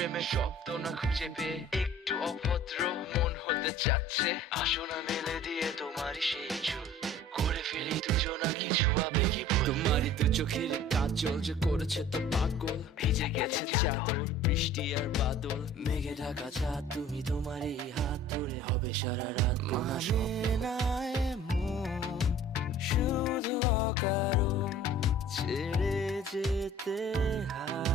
প্রেমের শব্দ না খুঁজে পেয়ে একটু অভদ্র মন হতে চাচ্ছে। আসো না মেলে দিয়ে তোমারই সেই চুল, করে ফেলি দুজনা কিছু আবেগী ভুল। তোমারই দু চোখের কাজল যে করেছে তো পাগল, ভিজে গেছে চাদর বৃষ্টি আর বাদল, মেঘে ঢাকা চাঁদ তুমি তোমারই হাত ধরে হবে সারা রাত। মানে না এমন শুধু অকারণ ছেড়ে যেতে হয়।